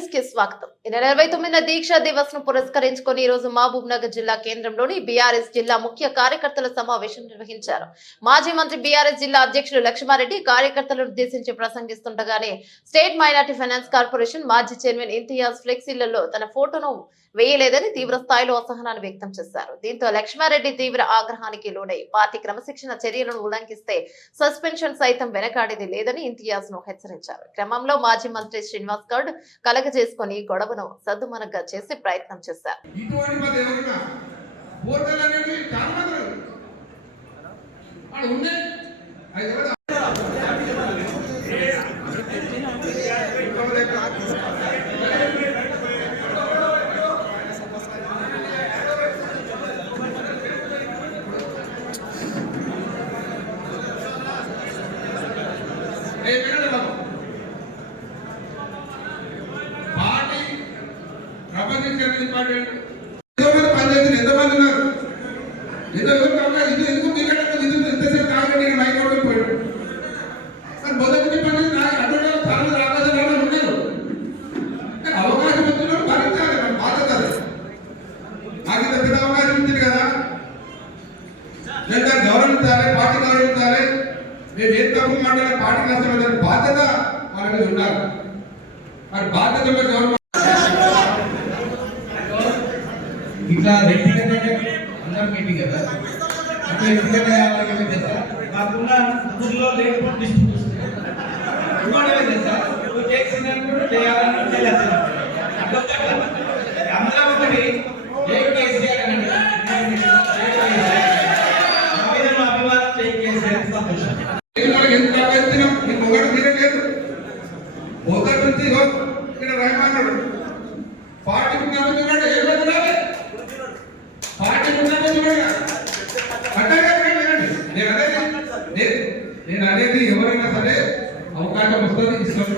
News కి స్వాగతం. ఈ నెల 29న దీక్షా దివస్ ను పురస్కరించుకొని ఈ రోజు మహబూబ్ నగర్ జిల్లా కేంద్రంలోని బీఆర్ఎస్ జిల్లా ముఖ్య కార్యకర్తల సమావేశం నిర్వహించారు. మాజీ మంత్రి బీఆర్ఎస్ జిల్లా అధ్యక్షుడు లక్ష్మారెడ్డి కార్యకర్తలను ఉద్దేశించి ప్రసంగిస్తుండగానే స్టేట్ మైనార్టీ ఫైనాన్స్ కార్పొరేషన్ మాజీ చైర్మన్ ఇంతియాజ్ ఫ్లెక్సీలలో తన ఫోటోను వేయలేదని తీవ్ర స్థాయిలో అసహనాన్ని వ్యక్తం చేశారు. దీంతో లక్ష్మారెడ్డి తీవ్ర ఆగ్రహానికి లోనై పార్టీ క్రమశిక్షణ చర్యలను ఉల్లంఘిస్తే సస్పెన్షన్ సైతం వెనకాడేది లేదని ఇంతియాజ్ ను హెచ్చరించారు. క్రమంలో మాజీ మంత్రి శ్రీనివాస్ గౌడ్ కలగజేసుకుని గొడవను సద్దుమనగ్గా చేసే ప్రయత్నం చేశారు. గౌరవించాలి, పార్టీ గౌరవించాలి. మేము ఏం తప్పు మాట్లాడే పార్టీ నష్టం బాధ్యత మన మీద ఉన్నారు. మరి బాధ్యత ఇట్లా వ్యక్తిగతంగా అందరం మీటింగ్ కదా, అట్లా వ్యక్తిగతంగా మాకున్న ఊర్లో లేకపోతే డిస్ట్రిబ్యూషన్ అందరం ఒకటి జై కేసీఆర్ అంటే అభిమానం జై కేసీఆర్ సంతోషం. ఎంత వచ్చినాం నీకు ఒకటి మీరే లేదు. ఒకటి నుంచి ఇక్కడ రాయమన్నాడు పార్టీ ఉన్నప్పుడు చూడండి, ఏ రోజు రాలే పార్టీ ఉన్నప్పుడు చూడండి. నేను అనేది ఎవరైనా సరే అవకాశం వస్తుంది, ఇస్తాను.